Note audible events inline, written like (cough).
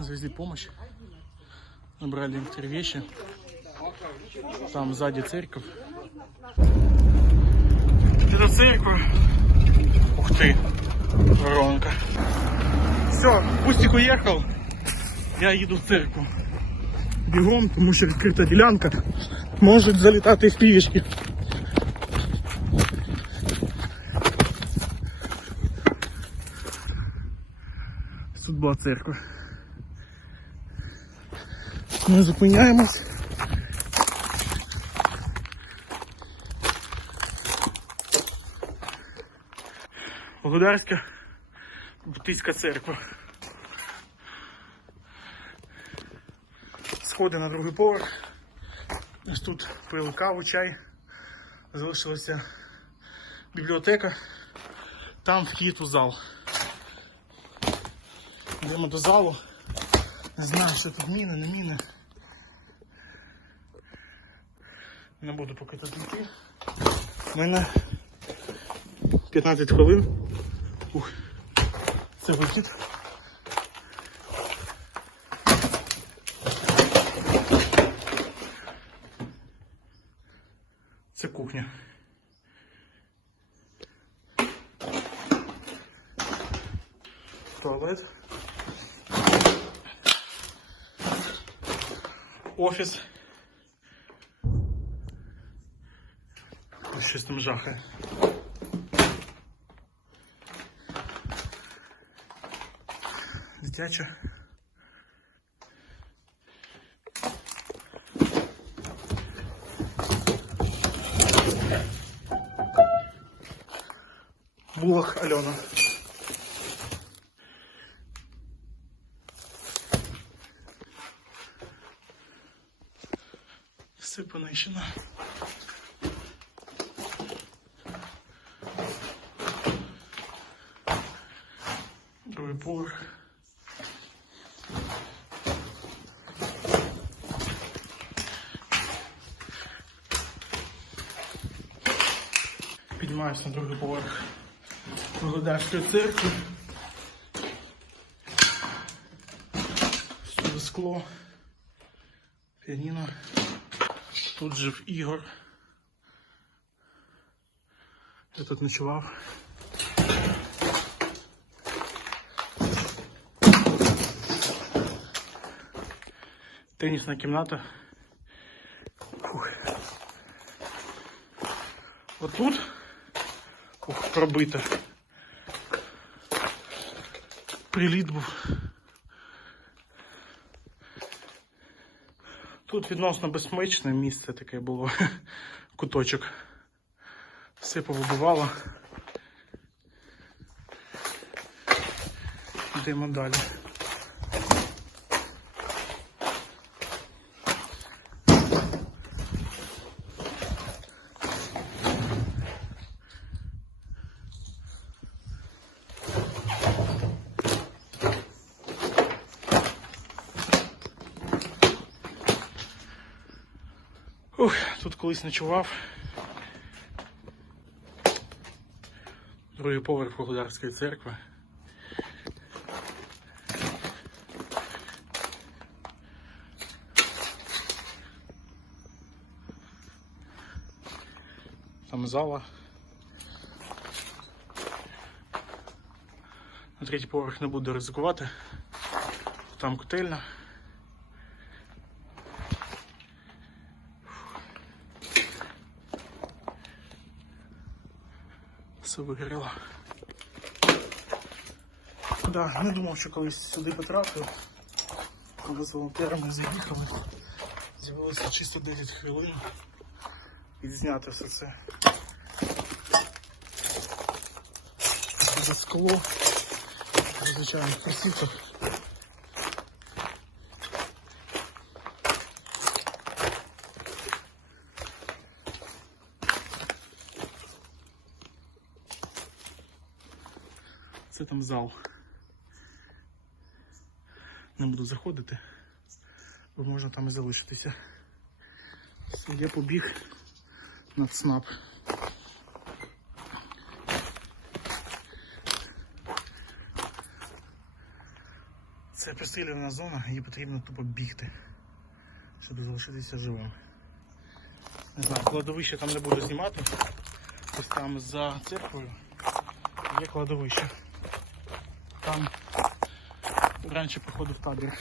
Завезли помощь. Набрали некоторые вещи. Там сзади церковь. Это церковь. Ух ты, воронка. Все, Пустик уехал. Я їду в церкву. Бігом, тому що відкрита ділянка. Можуть залітати в півішки. Тут була церква. Ми зупиняємось. Володарська Баптистська церква. Сходи на другий поверх. Ось тут пили каву, чай. Залишилася бібліотека. Там вхід у зал. Йдемо до залу. Не знаю, що тут міни, не міни. Не буду поки тут йти. У мене 15 хвилин. Ух. Це вихід. Це кухня. Туалет. Офіс. Ось Щось там жахає. Дитяча. Булах Альона. Все понищено. Другий поверх. Піднімаюся на другий поверх Володарської церкви. Всюди скло, піаніно. Тут жив Ігор. Я тут ночував. Тенісна кімната. Фух. Отут Ух, пробито. Приліт був. Тут відносно безпечне місце таке було. (laughs) Куточок. Все повибивало. Йдемо далі. Ух, тут колись ночував. Другий поверх Володарської церкви. Там зала. На третій поверх не буду ризикувати. Там котельня. Все вигоріло. Да, не думав, що колись сюди потраплю. Коли з волонтерами заїхали, з'явилося чисто 10 хвилин відзняти все це. Це скло. В звичайних кросівках. Це там зал. Не буду заходити, бо можна там і залишитися. Все, я побіг на ЦНАП. Це пристріляна зона, її потрібно тупо бігти, щоб залишитися живим. Не знаю, кладовище там не буду знімати. Ось там за церквою є кладовище. Там раніше проходив табір.